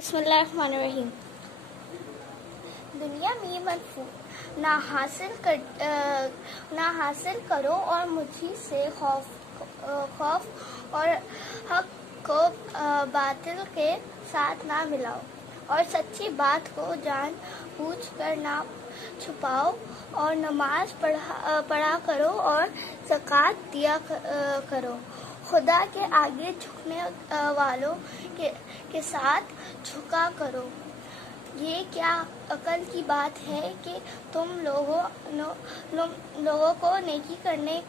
بسم اللہ الرحمن الرحیم۔ دنیا میں منفور نہ حاصل کرو اور مجھ سے خوف اور حق کو باطل کے ساتھ نہ ملاؤ، اور سچی بات کو جان بوجھ کر نہ چھپاؤ، اور نماز پڑھا کرو اور زکوٰۃ دیا کرو۔ خدا کے آگے جھکنے والوں کے ساتھ جھکا کرو۔ یہ کیا عقل کی بات ہے کہ تم لوگوں کو نیکی کرنے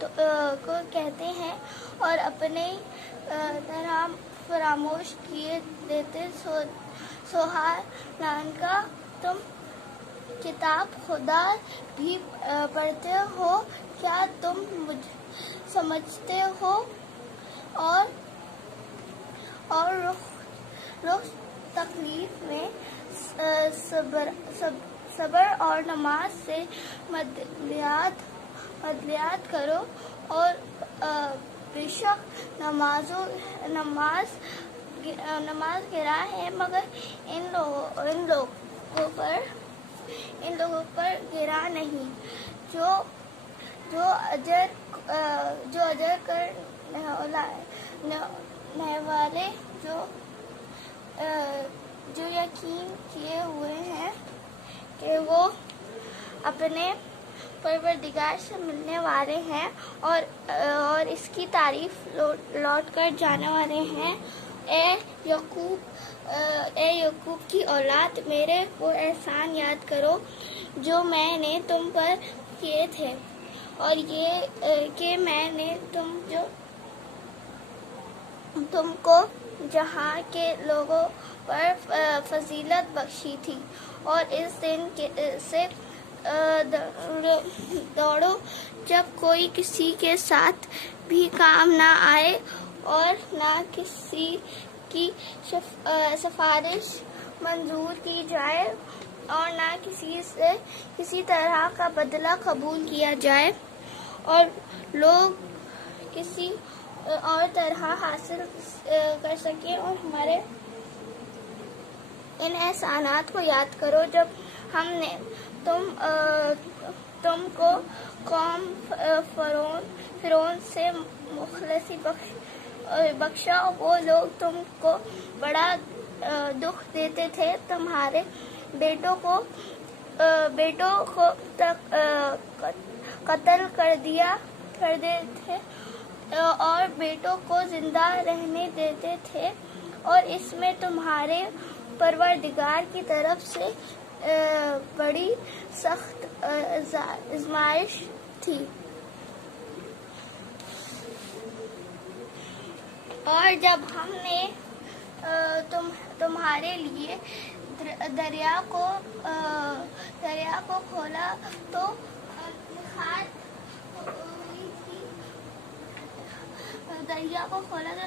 کو کہتے ہیں اور اپنے طرح فراموش کیے دیتے حالانکہ تم کتاب خدا بھی پڑھتے ہو۔ کیا تم سمجھتے ہو اور روز تکلیف میں صبر اور نماز سے مدلیات کرو، اور بے شک نماز گراں ہے، مگر ان لوگوں پر گراں نہیں جو اجر کرنے والے جو یقین کیے ہوئے ہیں کہ وہ اپنے پروردگار سے ملنے والے ہیں اور اس کی طرف لوٹ کر جانے والے ہیں۔ اے یعقوب کی اولاد، میرے وہ احسان یاد کرو جو میں نے تم پر کیے تھے، اور یہ کہ میں نے تم کو جہاں کے لوگوں پر فضیلت بخشی تھی، اور اس دن سے دوڑو جب کوئی کسی کے ساتھ بھی کام نہ آئے، اور نہ کسی کی سفارش منظور کی جائے، اور نہ کسی سے کسی طرح کا بدلہ قبول کیا جائے، اور لوگ کسی اور طرح حاصل کر سکیں۔ اور ہمارے ان احسانات کو یاد کرو جب ہم نے تم کو قوم فرعون سے مخلصی بخشا۔ وہ لوگ تم کو بڑا دکھ دیتے تھے، تمہارے بیٹوں کو قتل کر دیتے تھے، اور بیٹوں کو زندہ رہنے دیتے تھے، اور اس میں تمہارے پروردگار کی طرف سے بڑی سخت آزمائش تھی۔ اور جب ہم نے تمہارے لیے دریا کو کھولا تو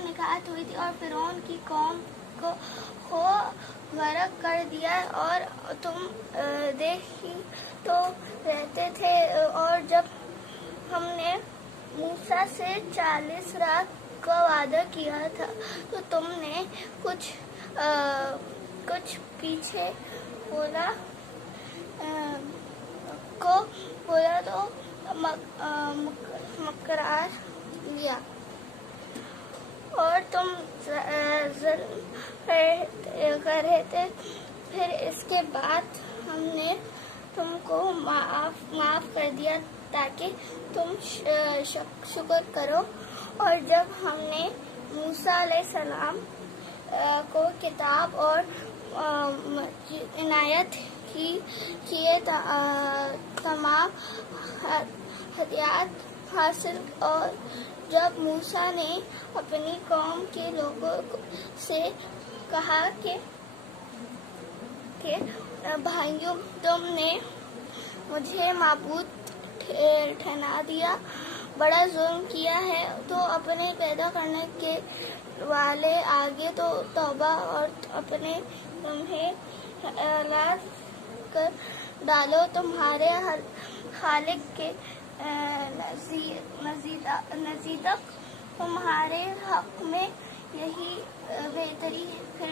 نکات ہوئی تھی، اور فرعون کی قوم کو غرق کر دیا، اور تم دیکھ ہی تو رہتے تھے۔ اور جب ہم نے موسیٰ سے 40 رات کا وعدہ کیا تھا تو تم نے کچھ پیچھے بولا تو مقرر لیا، اور تم ظلم کر رہے تھے۔ پھر اس کے بعد ہم نے تم کو معاف کر دیا تاکہ تم شکر کرو۔ اور جب ہم نے موسیٰ علیہ السلام کو کتاب اور عنایت کیے تمام ہدایات حاصل، اور جب موسیٰ نے اپنی قوم کے لوگوں سے کہا کہ بھائیوں، تم نے مجھے معبود ٹھہرا دیا، بڑا ظلم کیا ہے، تو اپنے پیدا کرنے کے والے آگے تو توبہ اور اپنے تمہیں ہلاک کر ڈالو۔ تمہارے خالق کے نزدیک تمہارے حق میں یہی بہتری ہے۔ پھر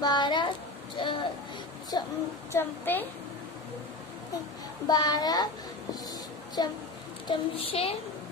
12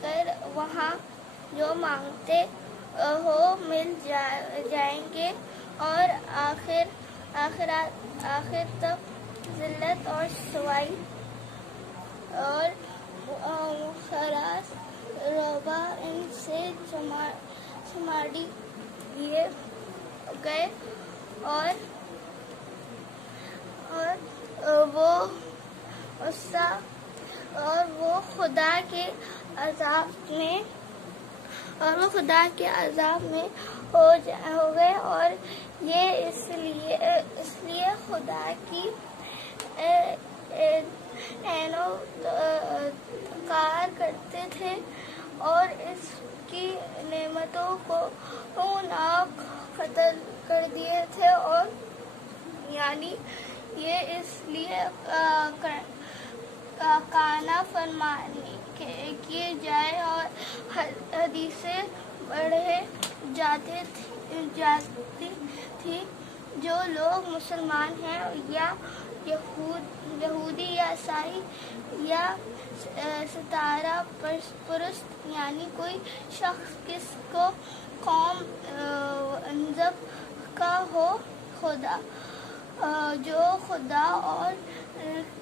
کر وہاں جو مانگتے ہو مل جائیں گے، اور آخر تک ذلت اور رسوائی اور خراس روبا ان سے چماڑی دیے گئے، اور وہ خدا کے عذاب میں ہو گئے، اور یہ اس لیے خدا کی انکار کرتے تھے اور اس کی نعمتوں کو ناک قتل کر دیے تھے، اور یعنی یہ اس لیے کانا فرمانی کیے جائے اور حدیثیں بڑھے جاتی تھی۔ جو لوگ مسلمان ہیں یا یہودی یا عیسائی یا ستارہ پرست، یعنی کوئی شخص کس کو قوم نسب کا ہو، جو خدا اور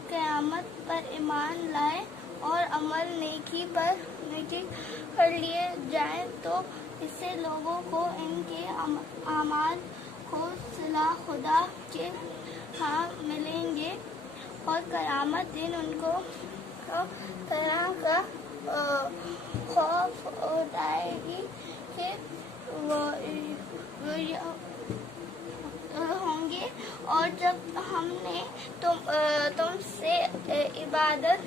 قیامت پر ایمان لائے اور عمل نیکی کر لیے جائیں، تو اسے لوگوں کو ان کے اعمال کو صلاح خدا کے ہاں ملیں گے، اور قیامت دن ان کو طرح کا خوف اٹھائے گی کہ وہ ہوں گے، اور جب ہم نے تم سے عبادت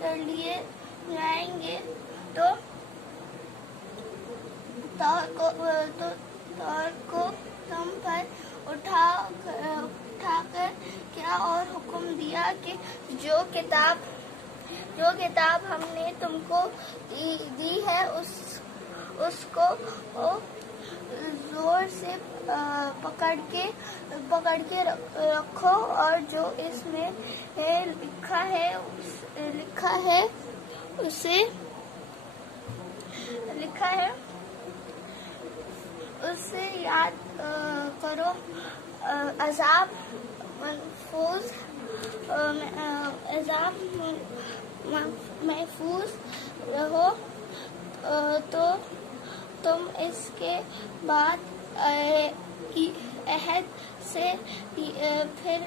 کر لیے جائیں گے تو طور کو تم پر اٹھا کر کیا اور حکم دیا کہ جو کتاب ہم نے تم کو دی ہے اس کو زور سے پکڑ کے رکھو، اور جو اس میں لکھا ہے اسے یاد کرو۔ عذاب محفوظ رہو، تو تم اس کے بعد عہد سے پھر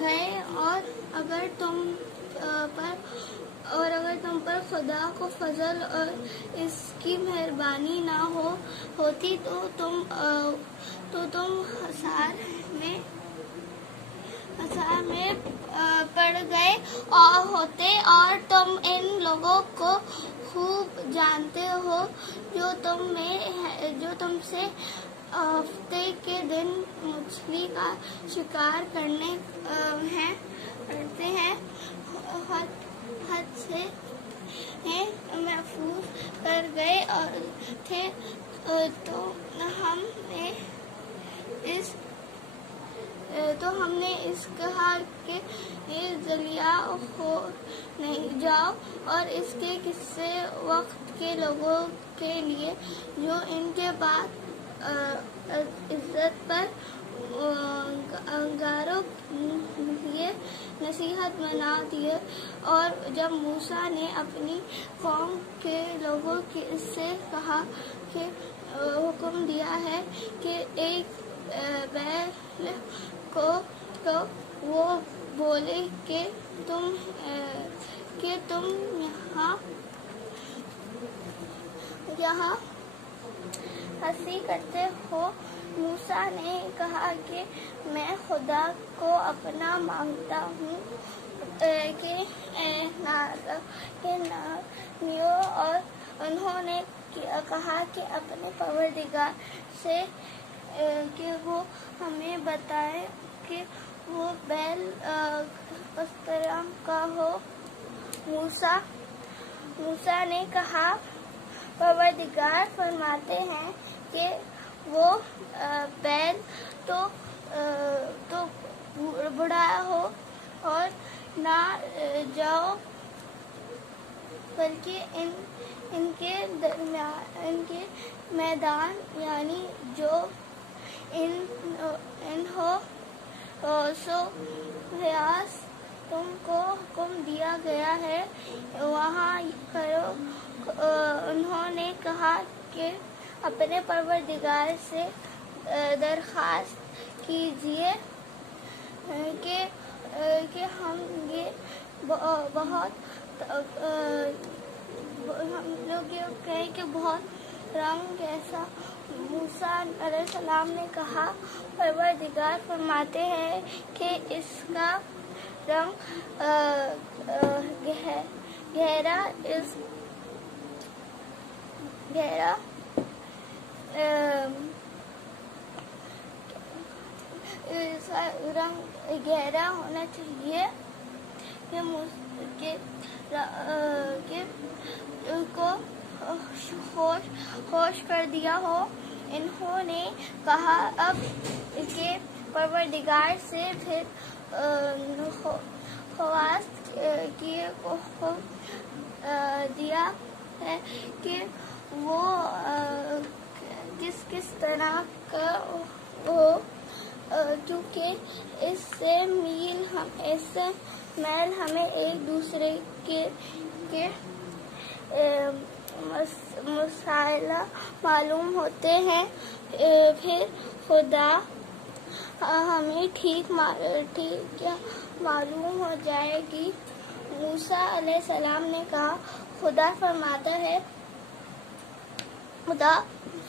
گئے، اور اگر تم پر خدا کو فضل اور اس کی مہربانی نہ ہوتی تو تم خسار میں پڑ گئے ہوتے، اور تم ان لوگوں کو خوب جانتے ہو جو تم سے ہفتے کے دن مچھلی کا شکار کرتے ہیں، حد سے محفوظ کر گئے تھے، تو ہم نے اس کہا کہ ذلیل ہو نہیں جاؤ، اور اس کے کسی وقت کے لوگوں کے لیے جو ان کے بعد عزت پر گارو یہ نصیحت بنا دیے۔ اور جب موسیٰ نے اپنی قوم کے لوگوں سے کہا کہ حکم دیا ہے کہ ایک بیل کو وہ بولے کہ تم یہاں ہنسی کرتے ہو۔ موسیٰ نے کہا کہ میں خدا کو اپنا مانگتا ہوں کہ نیو، اور انہوں نے کہا کہ اپنے پروردگار سے کہ وہ ہمیں بتائے کہ وہ بیل کس طرح کا ہو۔ موسیٰ نے کہا پروردگار فرماتے ہیں کہ وہ بیل تو بڑھا ہو اور نہ جاؤ بلکہ ان کے درمیان ان کے میدان یعنی جو ان سو ریاض تم کو حکم دیا گیا ہے وہاں کرو۔ انہوں نے کہا کہ اپنے پروردگار سے درخواست کیجیے کہ ہم یہ کہیں کہ بہت رنگ کیسا۔ موسیٰ علیہ السلام نے کہا پروردگار فرماتے ہیں کہ اس کا رنگ گہرا رنگ گہرا ہونا چاہیے کہ کو خوش کر دیا ہو۔ انہوں نے کہا اب کے پروردگار سے پھر خواست کیے حکم دیا ہے کہ وہ کس طرح کا ہو کیونکہ اس سے میل ہمیں ایک دوسرے کے مسائل معلوم ہوتے ہیں پھر خدا ہمیں ٹھیک معلوم ہو جائے گی۔ موسیٰ علیہ السلام نے کہا خدا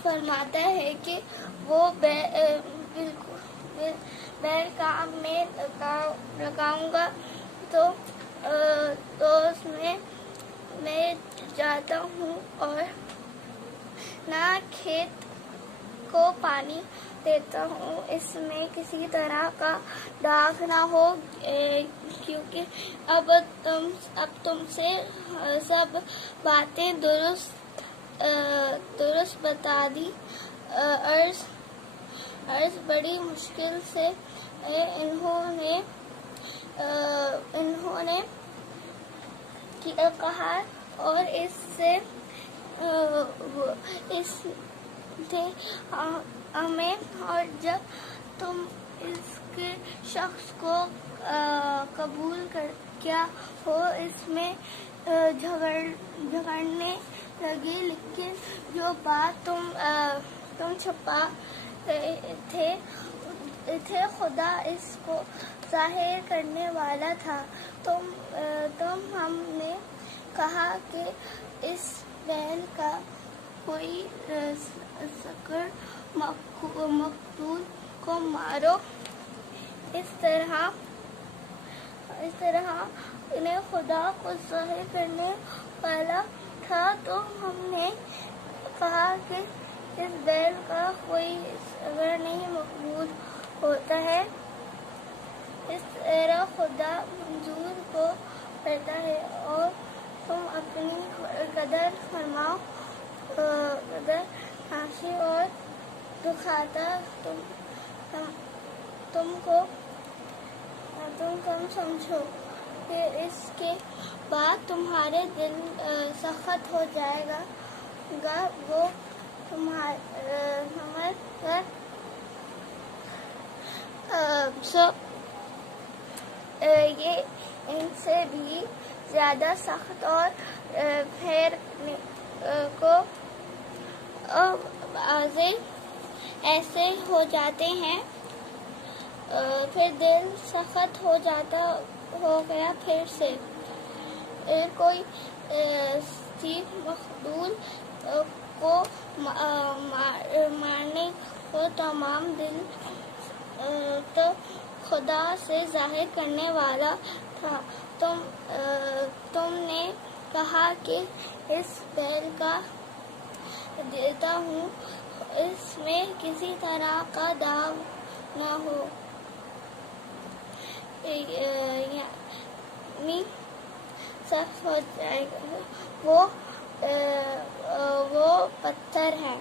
فرماتا ہے کہ وہ بیل کام میں لگاؤں گا تو اس میں جاتا ہوں اور نہ کھیت کو پانی دیتا ہوں، اس میں کسی طرح کا داغ نہ ہو کیونکہ اب تم سے سب باتیں درست بتا دی۔ عرض بڑی مشکل سے انہوں نے کہا اور اس تھے ہمیں اور جب تم اس کے شخص کو قبول کیا ہو اس میں جھگڑنے لگے لیکن جو بات تم چھپا رہے تھے خدا اس کو ظاہر کرنے والا تھا۔ ہم نے کہا کہ اس بیل کا کوئی سکر مقتول کو مارو، اس طرح انہیں خدا کو ظاہر کرنے والا تھا۔ تو ہم نے کہا کہ اس بیل کا کوئی سکر نہیں مقبول ہوتا ہے، اس طرح خدا منظور کو کرتا ہے اور تم اپنی قدر فرماؤ قدر ناشی اور دکھاتا تم کم سمجھو کہ اس کے بعد تمہارے دل سخت ہو جائے گا وہ یہ ان سے بھی زیادہ سخت اور پھر کو ایسے ہو جاتے ہیں پھر دل سخت ہو گیا پھر سے کوئی سیف مخدول کو مارنے کو تمام دل تو خدا سے ظاہر کرنے والا تھا۔ تم نے کہا کہ اس بیل کا دیتا ہوں اس میں کسی طرح کا داغ نہ ہو یعنی صاف ہو جائے گا، وہ پتھر ہے۔